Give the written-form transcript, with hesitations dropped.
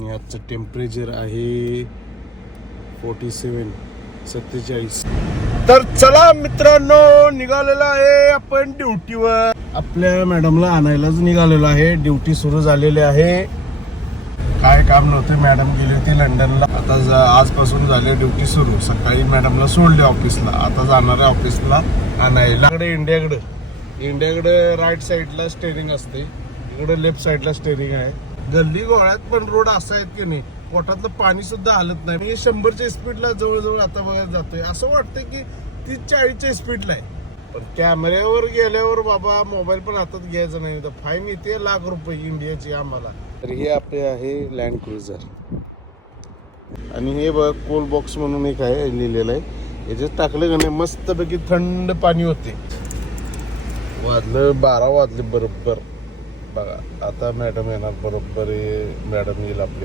आणि आजचं टेम्परेचर आहे 47. तर चला मित्रांनो, निघालेलो आहे आपण ड्युटीवर. आपल्या मॅडमला आणायलाच निघालेलो आहे. ड्युटी सुरू झालेली आहे. काय काम नव्हते, मॅडम गेली होती लंडनला. आता आजपासून झाली ड्युटी सुरू. सकाळी मॅडमला सोडले ऑफिसला, आता जाणार आहे ऑफिसला आणायला. इंडियाकडे राईट साईडला स्टेरिंग असते, इकडे लेफ्ट साईडला स्टेरिंग आहे. गल्ली गोळ्यात पण रोड असा आहेत की नाही, पोटातलं पाणी सुद्धा हलत नाही. म्हणजे 100च्या स्पीडला जवळजवळ आता बघत जातोय. असं वाटतं की 30-40च्या स्पीडला आहे. पण कॅमेऱ्यावर गेल्यावर बाबा मोबाईल पण हातात घ्यायचा नाही. तर फाईन येते ₹1,00,000 इंडियाची आम्हाला. तर हे आपले आहे लँड क्रुझर. आणि हे बघ कोल बॉक्स म्हणून एक आहे लिहिलेलं आहे. याच्यात टाकलं का नाही मस्तपैकी थंड पाणी होते. वाजलं 12 वाजले बरोबर. बघा आता मॅडम येणार बरोबर. मॅडम येईल आपली.